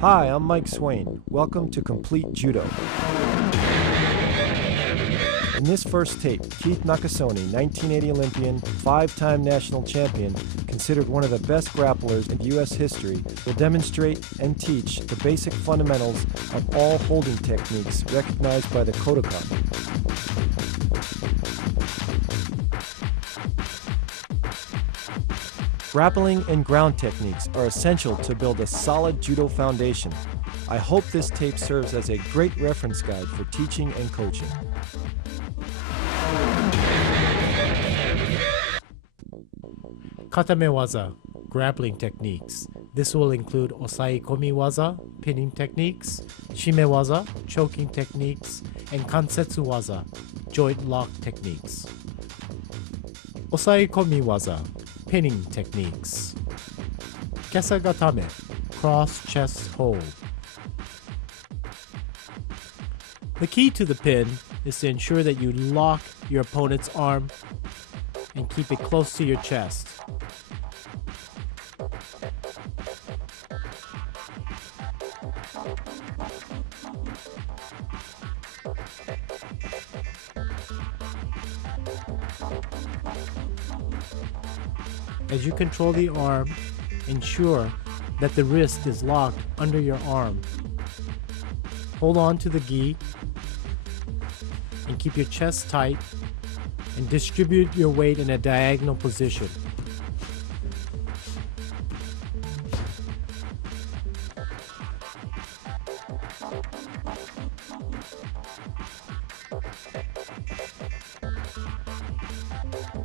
Hi, I'm Mike Swain. Welcome to Complete Judo. In this first tape, Keith Nakasone, 1980 Olympian, 5-time national champion, considered one of the best grapplers in U.S. history, will demonstrate and teach the basic fundamentals of all holding techniques recognized by the Kodokan. Grappling and ground techniques are essential to build a solid judo foundation. I hope this tape serves as a great reference guide for teaching and coaching. Katame waza, grappling techniques. This will include osaikomi waza, pinning techniques, shime waza, choking techniques, and kansetsu waza, joint lock techniques. Osaikomi waza, pinning techniques. Kesagatame, cross chest hold. The key to the pin is to ensure that you lock your opponent's arm and keep it close to your chest. As you control the arm, ensure that the wrist is locked under your arm. Hold on to the gi and keep your chest tight and distribute your weight in a diagonal position.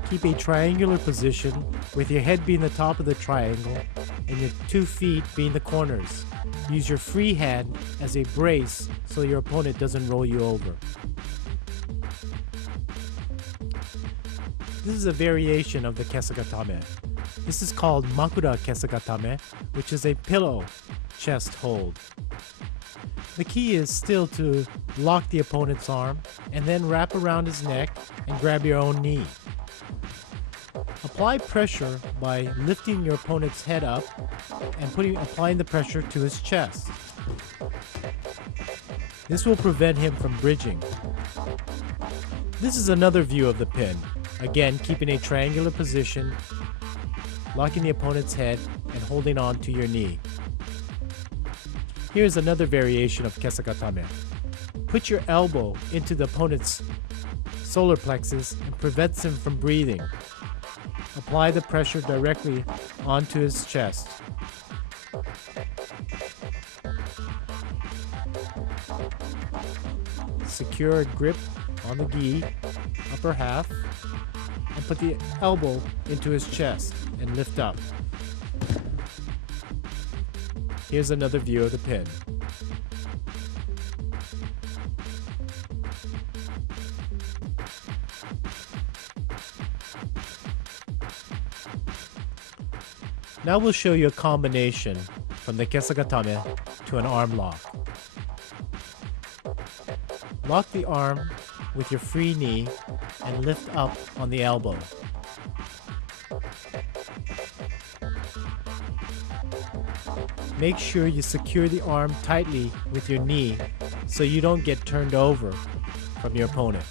Keep a triangular position with your head being the top of the triangle and your 2 feet being the corners. Use your free hand as a brace so your opponent doesn't roll you over. This is a variation of the kesagatame. This is called makura kesagatame, which is a pillow chest hold. The key is still to lock the opponent's arm and then wrap around his neck and grab your own knee. Apply pressure by lifting your opponent's head up and applying the pressure to his chest. This will prevent him from bridging. This is another view of the pin. Again, keeping a triangular position, locking the opponent's head, and holding on to your knee. Here's another variation of kesagatame. Put your elbow into the opponent's solar plexus and prevents him from breathing. Apply the pressure directly onto his chest. Secure a grip on the gi, upper half, and put the elbow into his chest and lift up. Here's another view of the pin. Now we'll show you a combination from the kesagatame to an arm lock. Lock the arm with your free knee and lift up on the elbow. Make sure you secure the arm tightly with your knee so you don't get turned over from your opponent.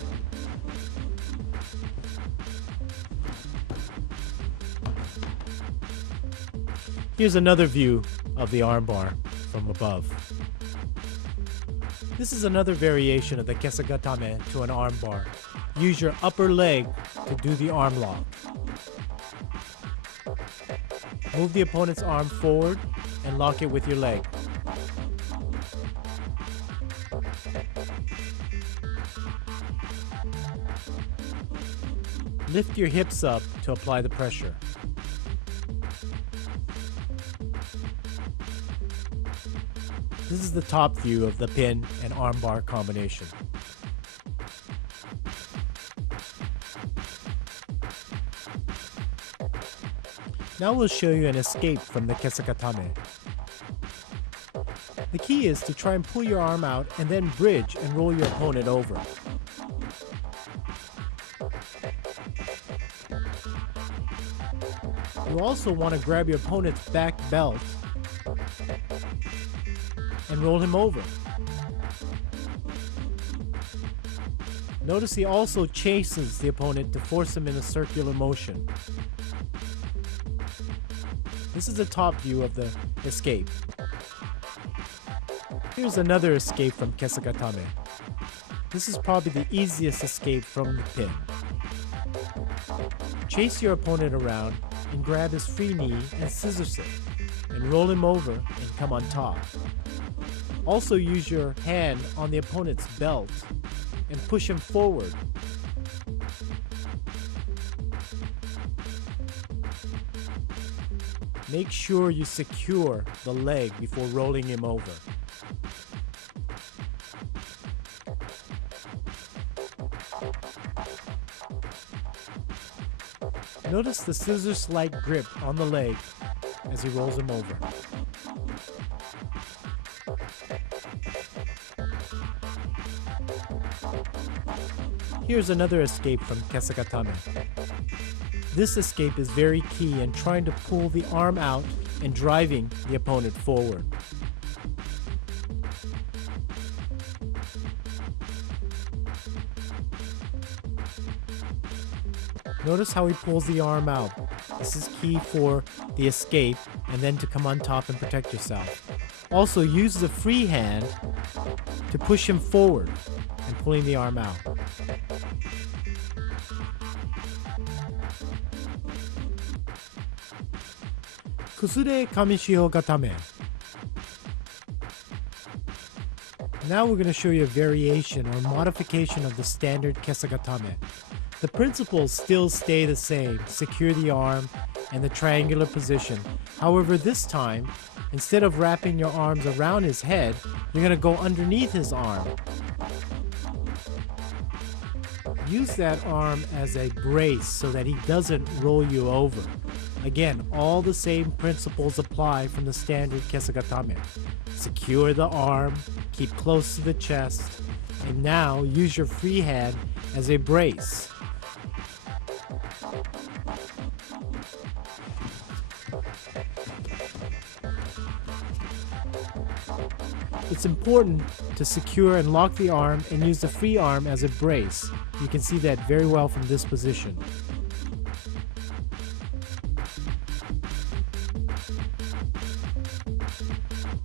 Here's another view of the armbar from above. This is another variation of the kesagatame to an armbar. Use your upper leg to do the arm lock. Move the opponent's arm forward and lock it with your leg. Lift your hips up to apply the pressure. This is the top view of the pin and armbar combination. Now we'll show you an escape from the kesagatame. The key is to try and pull your arm out and then bridge and roll your opponent over. You also want to grab your opponent's back belt and roll him over. Notice he also chases the opponent to force him in a circular motion. This is the top view of the escape. Here's another escape from Kesagatame. This is probably the easiest escape from the pin. Chase your opponent around and grab his free knee and scissor sit, and roll him over and come on top. Also use your hand on the opponent's belt and push him forward. Make sure you secure the leg before rolling him over. Notice the scissors-like grip on the leg as he rolls him over. Here's another escape from Kesagatame. This escape is very key in trying to pull the arm out and driving the opponent forward. Notice how he pulls the arm out. This is key for the escape and then to come on top and protect yourself. Also use the free hand to push him forward and pulling the arm out. Kusure Kamishiho Gatame. Now we're going to show you a variation or modification of the standard Kesagatame. The principles still stay the same, secure the arm and the triangular position. However, this time, instead of wrapping your arms around his head, you're going to go underneath his arm. Use that arm as a brace so that he doesn't roll you over. Again, all the same principles apply from the standard Kesagatame. Secure the arm, keep close to the chest, and now use your free hand as a brace. It's important to secure and lock the arm and use the free arm as a brace. You can see that very well from this position.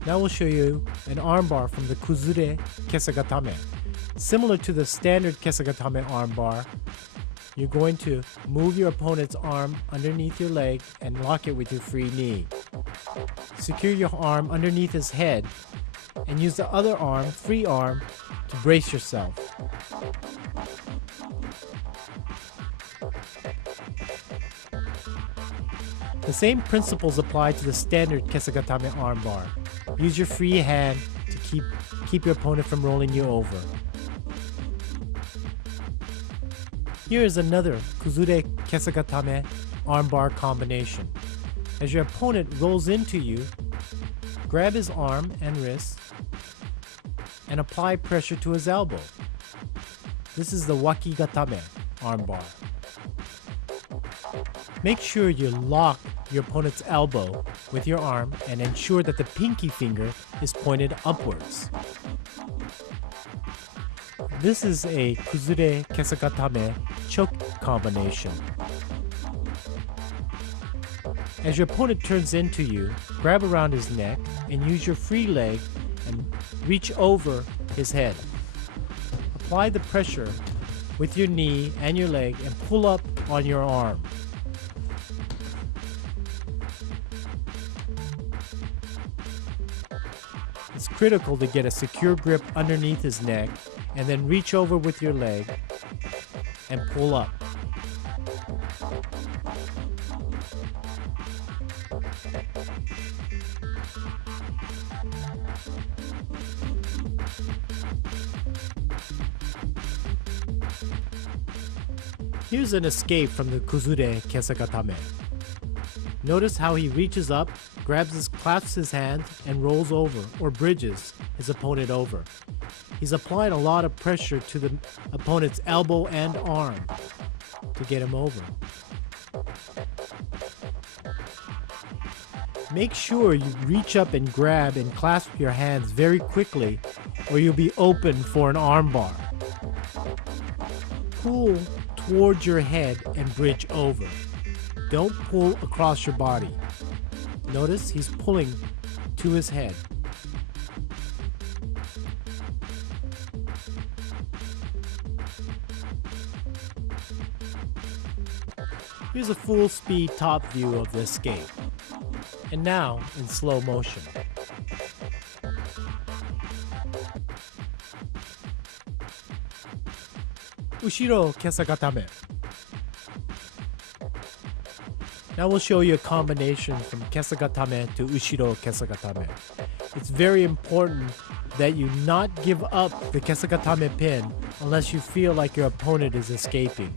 Now we'll show you an armbar from the Kuzure Kesagatame. Similar to the standard Kesagatame armbar, you're going to move your opponent's arm underneath your leg and lock it with your free knee. Secure your arm underneath his head and use the other arm, free arm, to brace yourself. The same principles apply to the standard Kesagatame armbar. Use your free hand to keep your opponent from rolling you over. Here is another Kuzure Kesagatame armbar combination. As your opponent rolls into you, grab his arm and wrist and apply pressure to his elbow. This is the Wakigatame armbar. Make sure you lock your opponent's elbow with your arm and ensure that the pinky finger is pointed upwards. This is a Kuzure Kesagatame choke combination. As your opponent turns into you, grab around his neck and use your free leg and reach over his head. Apply the pressure with your knee and your leg and pull up on your arm. It's critical to get a secure grip underneath his neck and then reach over with your leg and pull up. Here's an escape from the Kuzure Kesagatame. Notice how he reaches up, clasps his hand, and rolls over or bridges his opponent over. He's applying a lot of pressure to the opponent's elbow and arm to get him over. Make sure you reach up and grab and clasp your hands very quickly, or you'll be open for an armbar. Pull towards your head and bridge over. Don't pull across your body. Notice he's pulling to his head. Here's a full speed top view of the escape. And now in slow motion. Ushiro kesagatame. Now we'll show you a combination from kesagatame to ushiro kesagatame. It's very important that you not give up the kesagatame pin unless you feel like your opponent is escaping.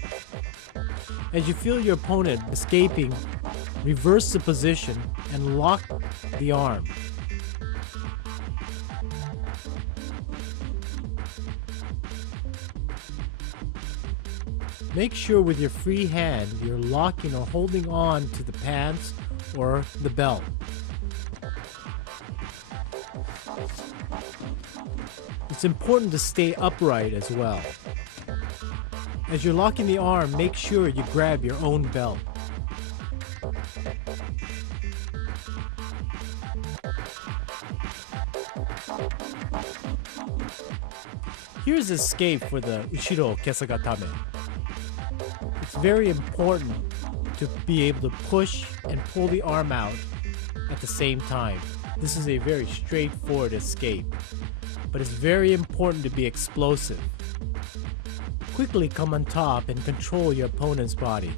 As you feel your opponent escaping, reverse the position and lock the arm. Make sure with your free hand you're locking or holding on to the pants or the belt. It's important to stay upright as well. As you're locking the arm, make sure you grab your own belt. Here's escape for the ushiro kesagatame. It's very important to be able to push and pull the arm out at the same time. This is a very straightforward escape, but it's very important to be explosive. Quickly come on top and control your opponent's body.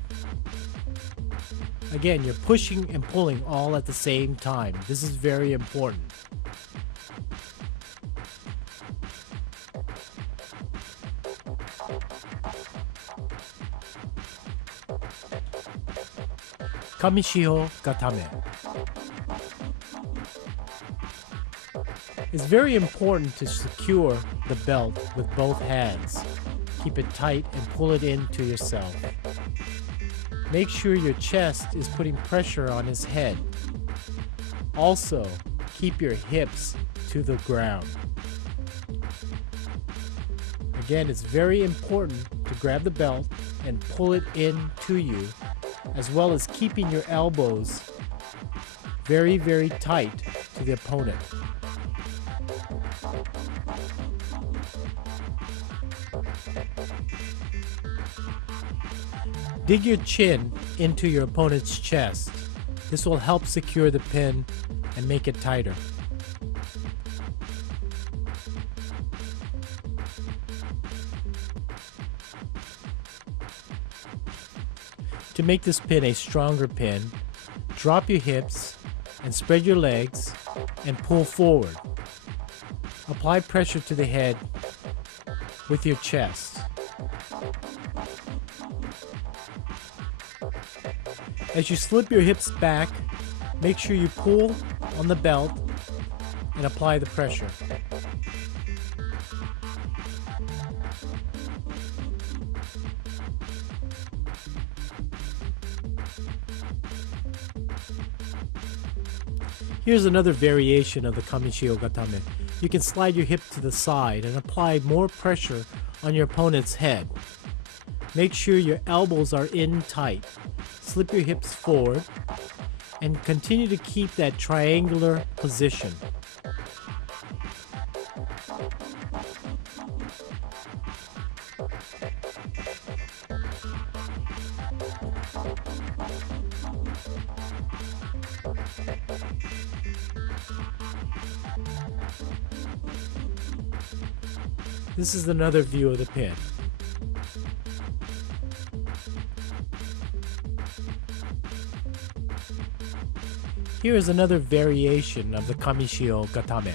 Again, you're pushing and pulling all at the same time. This is very important. Kamishiho Gatame. It's very important to secure the belt with both hands. Keep it tight and pull it into yourself. Make sure your chest is putting pressure on his head. Also, keep your hips to the ground. Again, it's very important to grab the belt and pull it in to you, as well as keeping your elbows very, very tight to the opponent. Dig your chin into your opponent's chest. This will help secure the pin and make it tighter. To make this pin a stronger pin, drop your hips and spread your legs and pull forward. Apply pressure to the head with your chest. As you slip your hips back, make sure you pull on the belt and apply the pressure. Here's another variation of the Kamishiho Gatame. You can slide your hip to the side and apply more pressure on your opponent's head. Make sure your elbows are in tight. Slip your hips forward and continue to keep that triangular position. This is another view of the pin. Here is another variation of the Kamishiho Gatame.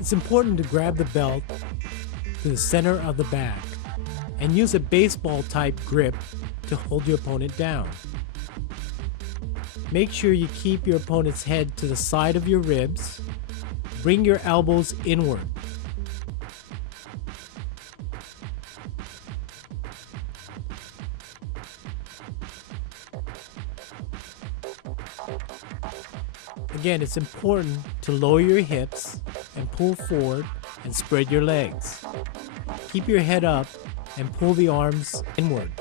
It's important to grab the belt to the center of the back and use a baseball type grip to hold your opponent down. Make sure you keep your opponent's head to the side of your ribs. Bring your elbows inward. Again, it's important to lower your hips and pull forward and spread your legs. Keep your head up and pull the arms inward.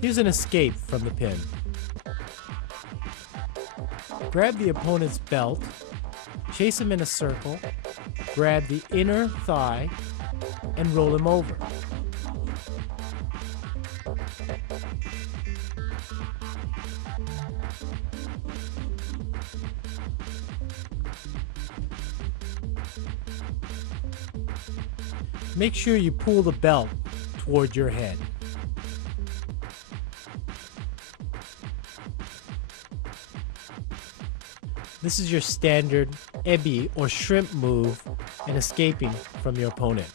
Here's an escape from the pin. Grab the opponent's belt, chase him in a circle, grab the inner thigh, and roll him over. Make sure you pull the belt toward your head. This is your standard ebi or shrimp move in escaping from your opponent.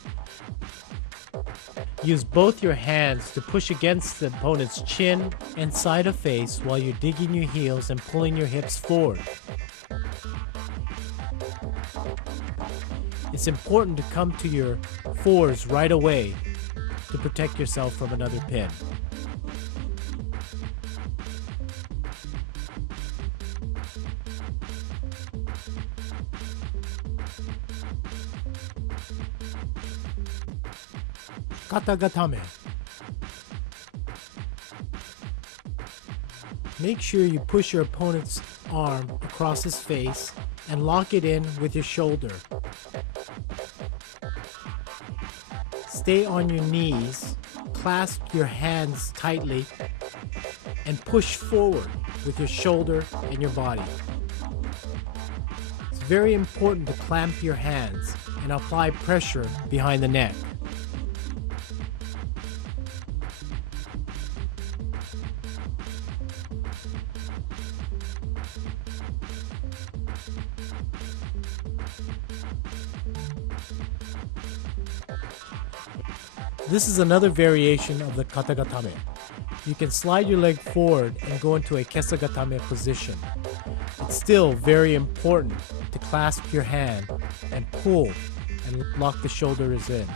Use both your hands to push against the opponent's chin and side of face while you're digging your heels and pulling your hips forward. It's important to come to your fours right away to protect yourself from another pin. Katagatame. Make sure you push your opponent's arm across his face and lock it in with your shoulder. Stay on your knees, clasp your hands tightly, and push forward with your shoulder and your body. It's very important to clamp your hands and apply pressure behind the neck. This is another variation of the katagatame. You can slide your leg forward and go into a kesagatame position. It's still very important to clasp your hand and pull and lock the shoulders in.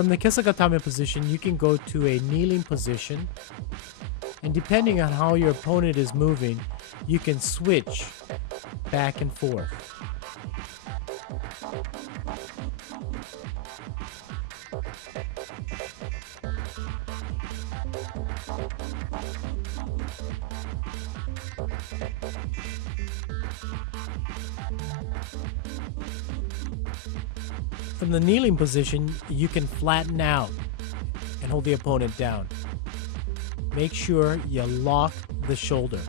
From the kesagatame position, you can go to a kneeling position, and depending on how your opponent is moving, you can switch back and forth. From the kneeling position, you can flatten out and hold the opponent down. Make sure you lock the shoulder.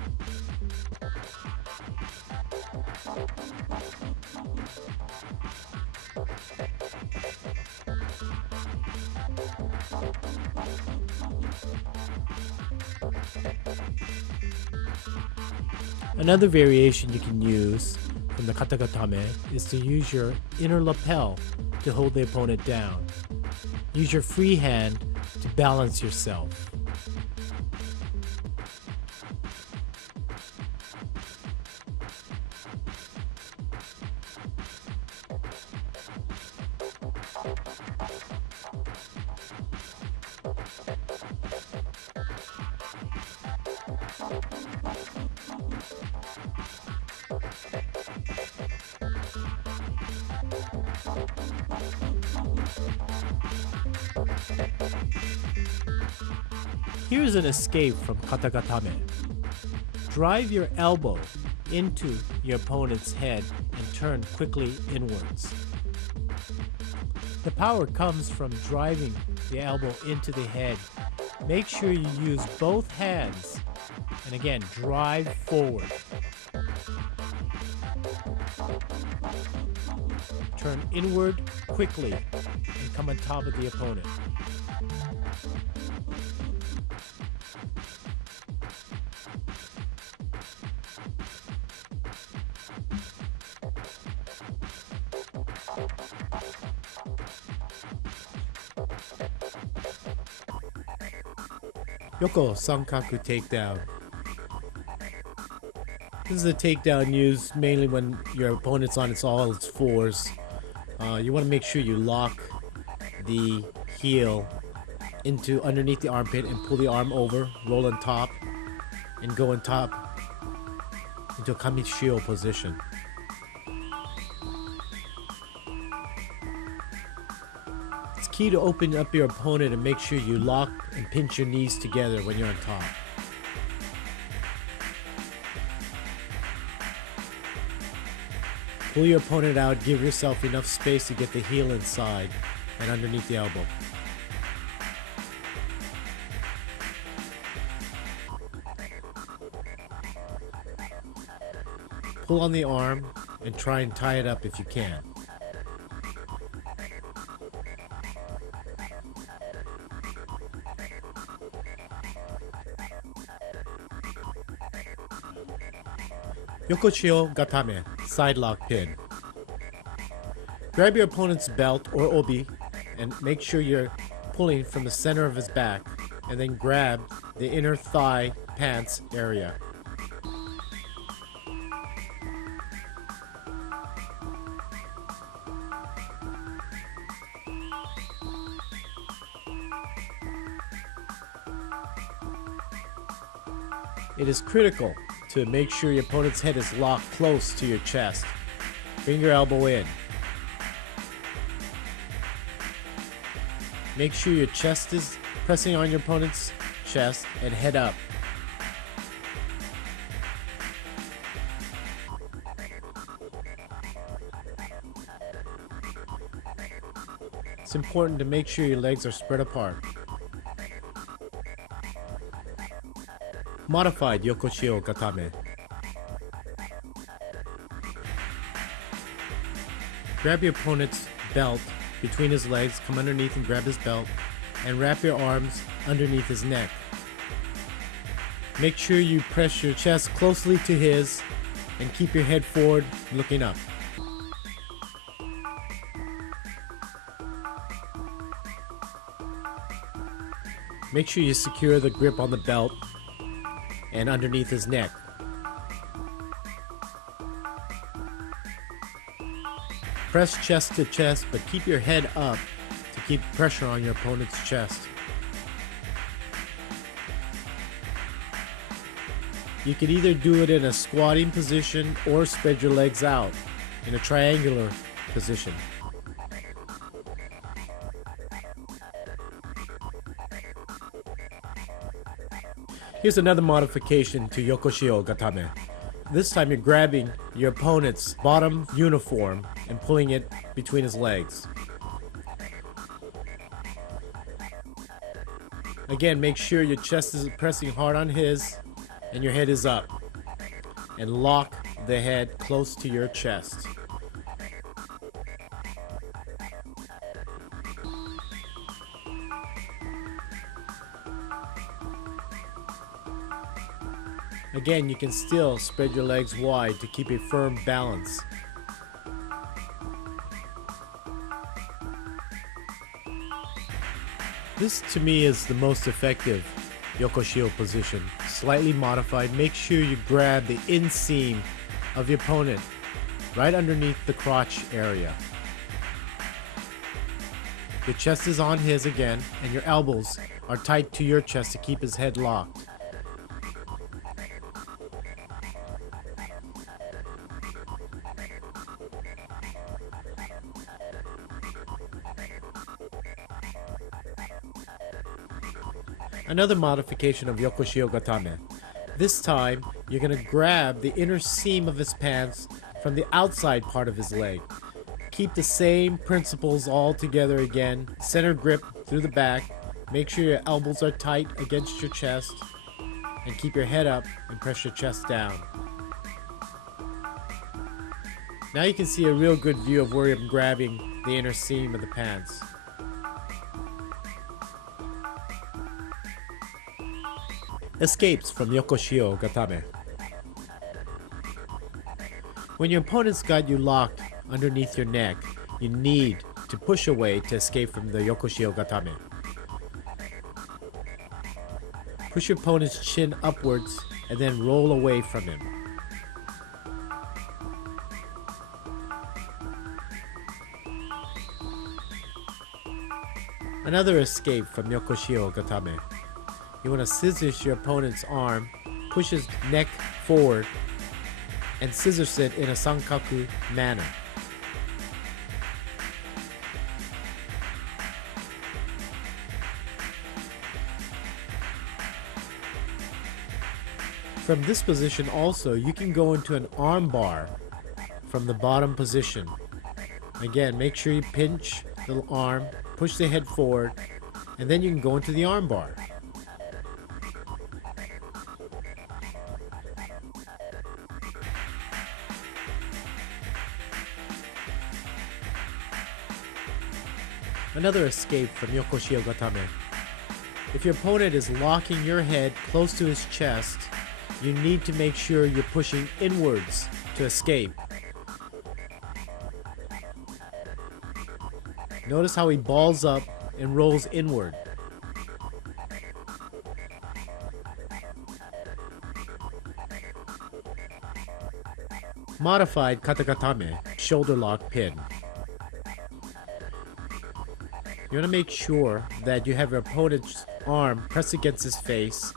Another variation you can use from the katagatame is to use your inner lapel to hold the opponent down. Use your free hand to balance yourself. Here's an escape from katagatame. Drive your elbow into your opponent's head and turn quickly inwards. The power comes from driving the elbow into the head. Make sure you use both hands and again, drive forward. Turn inward quickly and come on top of the opponent. Yoko Sankaku takedown. This is a takedown used mainly when your opponent's on all its fours. You want to make sure you lock the heel into underneath the armpit and pull the arm over, roll on top, and go on top into a kamishio position. It's key to open up your opponent and make sure you lock and pinch your knees together when you're on top. Pull your opponent out, give yourself enough space to get the heel inside and underneath the elbow. Pull on the arm and try and tie it up if you can. Yokoshio Gatame, side lock pin. Grab your opponent's belt or obi and make sure you're pulling from the center of his back, and then grab the inner thigh pants area. It is critical to make sure your opponent's head is locked close to your chest. Bring your elbow in. Make sure your chest is pressing on your opponent's chest and head up. It's important to make sure your legs are spread apart. Modified Yokoshio Gatame. Grab your opponent's belt between his legs, come underneath and grab his belt, and wrap your arms underneath his neck. Make sure you press your chest closely to his and keep your head forward, looking up. Make sure you secure the grip on the belt and underneath his neck. Press chest to chest, but keep your head up to keep pressure on your opponent's chest. You can either do it in a squatting position or spread your legs out in a triangular position. Here's another modification to Yokoshio Gatame. This time you're grabbing your opponent's bottom uniform and pulling it between his legs. Again, make sure your chest is pressing hard on his and your head is up. And lock the head close to your chest. Again, you can still spread your legs wide to keep a firm balance. This to me is the most effective Yokoshio position. Slightly modified. Make sure you grab the inseam of your opponent right underneath the crotch area. Your chest is on his again, and your elbows are tight to your chest to keep his head locked. Another modification of Yokoshio Gatame. This time, you're going to grab the inner seam of his pants from the outside part of his leg. Keep the same principles all together again. Center grip through the back. Make sure your elbows are tight against your chest. And keep your head up and press your chest down. Now you can see a real good view of where I'm grabbing the inner seam of the pants. Escapes from Yokoshio Gatame. When your opponent's got you locked underneath your neck, you need to push away to escape from the Yokoshio Gatame. Push your opponent's chin upwards and then roll away from him. Another escape from Yokoshio Gatame. You want to scissors your opponent's arm, push his neck forward, and scissors it in a sankaku manner. From this position also, you can go into an arm bar from the bottom position. Again, make sure you pinch the arm, push the head forward, and then you can go into the arm bar. Another escape from Yokoshio Gatame. If your opponent is locking your head close to his chest, you need to make sure you're pushing inwards to escape. Notice how he balls up and rolls inward. Modified katagatame, shoulder lock pin. You want to make sure that you have your opponent's arm pressed against his face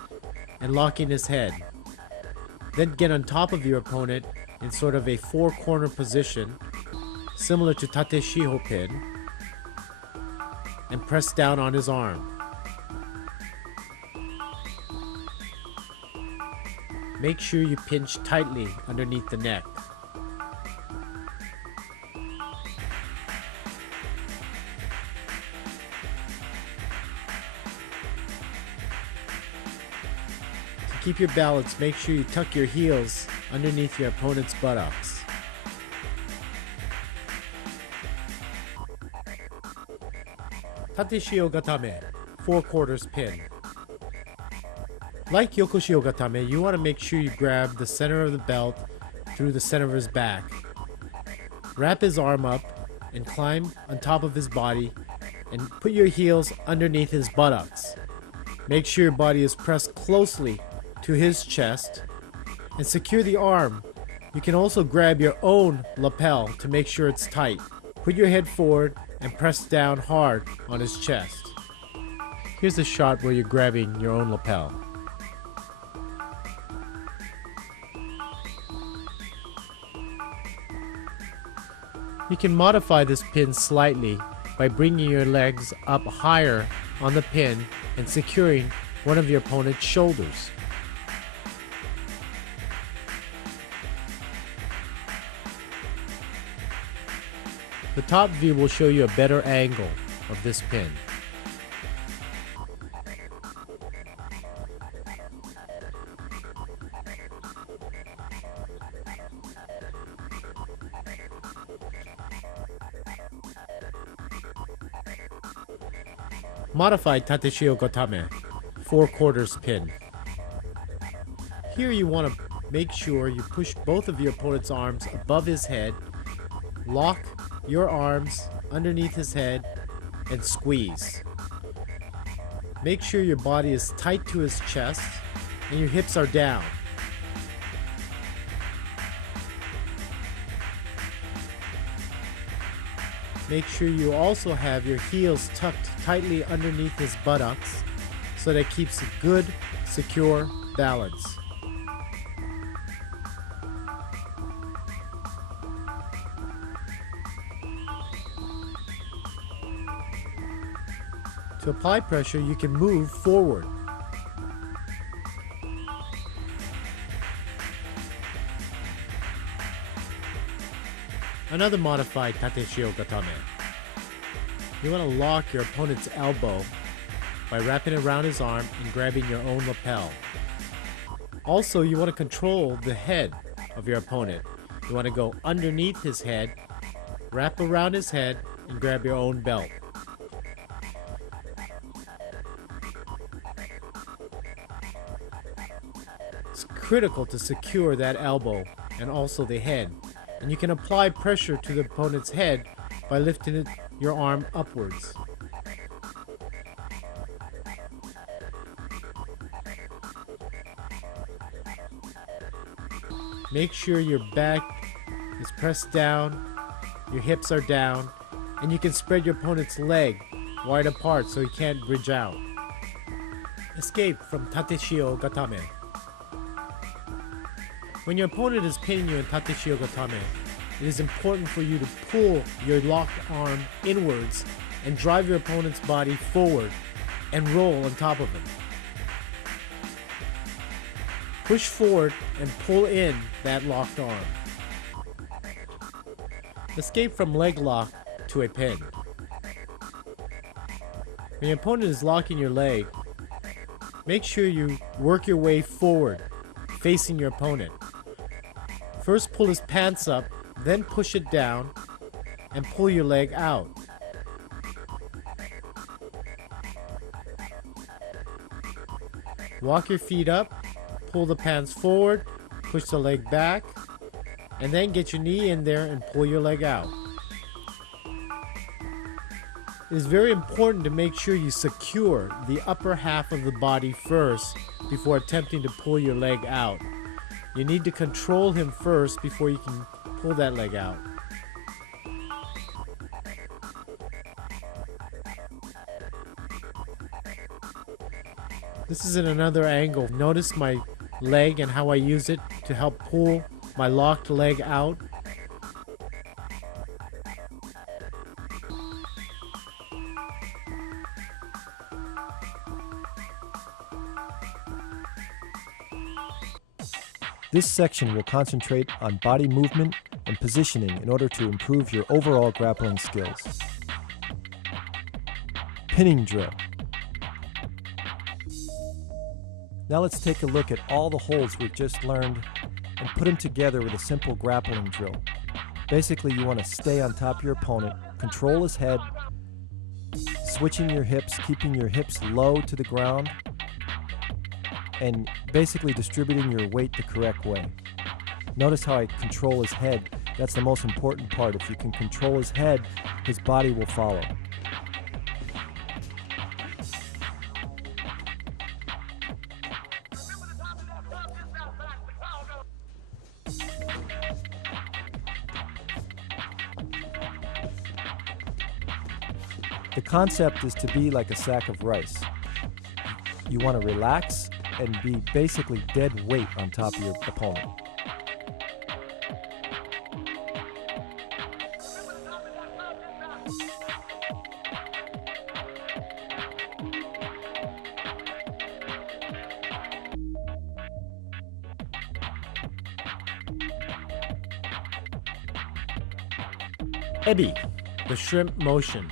and locking his head. Then get on top of your opponent in sort of a four-corner position, similar to tate shiho pin, and press down on his arm. Make sure you pinch tightly underneath the neck. To keep your balance, make sure you tuck your heels underneath your opponent's buttocks. Tate shio gatame, 4/4 pin. Like Yokoshio Gatame, you want to make sure you grab the center of the belt through the center of his back. Wrap his arm up and climb on top of his body and put your heels underneath his buttocks. Make sure your body is pressed closely to his chest and secure the arm. You can also grab your own lapel to make sure it's tight. Put your head forward and press down hard on his chest. Here's a shot where you're grabbing your own lapel. You can modify this pin slightly by bringing your legs up higher on the pin and securing one of your opponent's shoulders. The top view will show you a better angle of this pin. Modified tate shio gatame, 4/4 pin. Here you want to make sure you push both of your opponent's arms above his head, lock your arms underneath his head, and squeeze. Make sure your body is tight to his chest and your hips are down. Make sure you also have your heels tucked tightly underneath his buttocks so that it keeps a good, secure balance. To apply pressure, you can move forward. Another modified tate shio gatame. You want to lock your opponent's elbow by wrapping it around his arm and grabbing your own lapel. Also, you want to control the head of your opponent. You want to go underneath his head, wrap around his head, and grab your own belt. It's critical to secure that elbow and also the head. And you can apply pressure to the opponent's head by lifting your arm upwards. Make sure your back is pressed down, your hips are down, and you can spread your opponent's leg wide apart so he can't bridge out. Escape from Tateshio Gatame. When your opponent is pinning you in Tateshio Gatame, it is important for you to pull your locked arm inwards and drive your opponent's body forward and roll on top of him. Push forward and pull in that locked arm. Escape from leg lock to a pin. When your opponent is locking your leg, make sure you work your way forward, facing your opponent. First pull his pants up, then push it down, and pull your leg out. Walk your feet up, pull the pants forward, push the leg back, and then get your knee in there and pull your leg out. It is very important to make sure you secure the upper half of the body first before attempting to pull your leg out. You need to control him first before you can pull that leg out. This is in another angle. Notice my leg and how I use it to help pull my locked leg out. This section will concentrate on body movement and positioning in order to improve your overall grappling skills. Pinning drill. Now let's take a look at all the holds we've just learned and put them together with a simple grappling drill. Basically, you want to stay on top of your opponent, control his head, switching your hips, keeping your hips low to the ground, and basically distributing your weight the correct way. Notice how I control his head. That's the most important part. If you can control his head, his body will follow. The concept is to be like a sack of rice. You want to relax and be basically dead weight on top of your opponent. Ebi, the shrimp motion.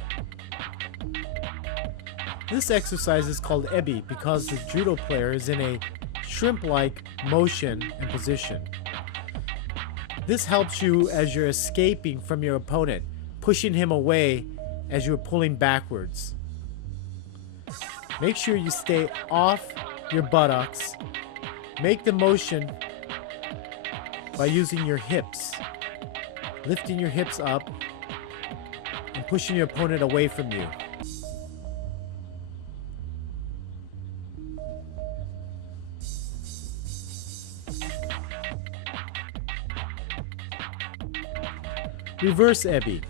This exercise is called Ebi because the judo player is in a shrimp-like motion and position. This helps you as you're escaping from your opponent, pushing him away as you're pulling backwards. Make sure you stay off your buttocks. Make the motion by using your hips, lifting your hips up and pushing your opponent away from you. Reverse Ebi.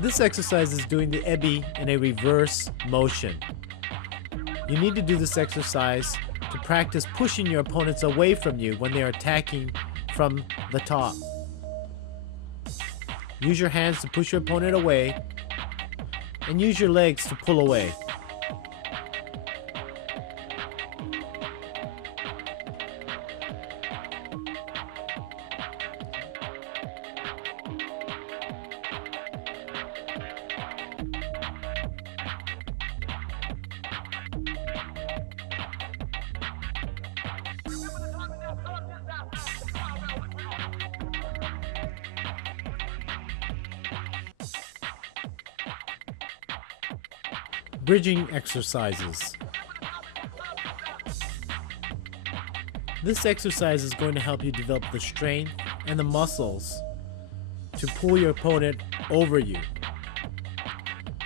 This exercise is doing the Ebi in a reverse motion. You need to do this exercise to practice pushing your opponents away from you when they are attacking from the top. Use your hands to push your opponent away and use your legs to pull away. Bridging exercises. This exercise is going to help you develop the strength and the muscles to pull your opponent over you.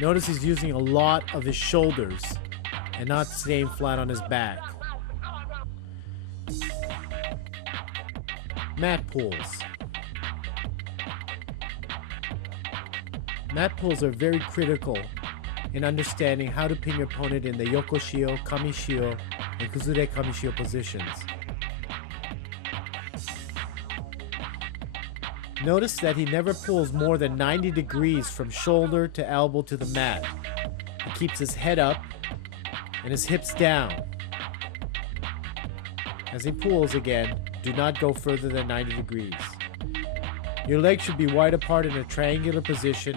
Notice he's using a lot of his shoulders and not staying flat on his back. Mat pulls. Mat pulls are very critical in understanding how to pin your opponent in the Yokoshio, Kamishio, and Kuzure Kamishio positions. Notice that he never pulls more than 90 degrees from shoulder to elbow to the mat. He keeps his head up and his hips down. As he pulls again, do not go further than 90 degrees. Your legs should be wide apart in a triangular position,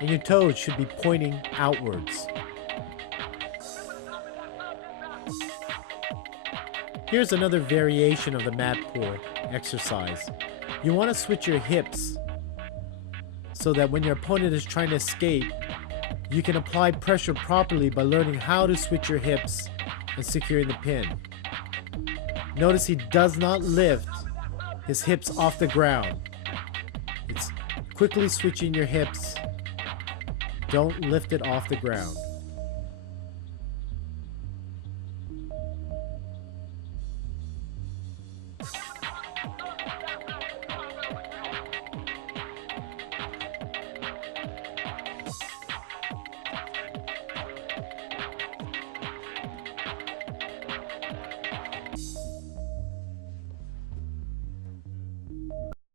and your toes should be pointing outwards. Here's another variation of the mat pull exercise. You want to switch your hips so that when your opponent is trying to escape, you can apply pressure properly by learning how to switch your hips and securing the pin. Notice he does not lift his hips off the ground. It's quickly switching your hips. Don't lift it off the ground.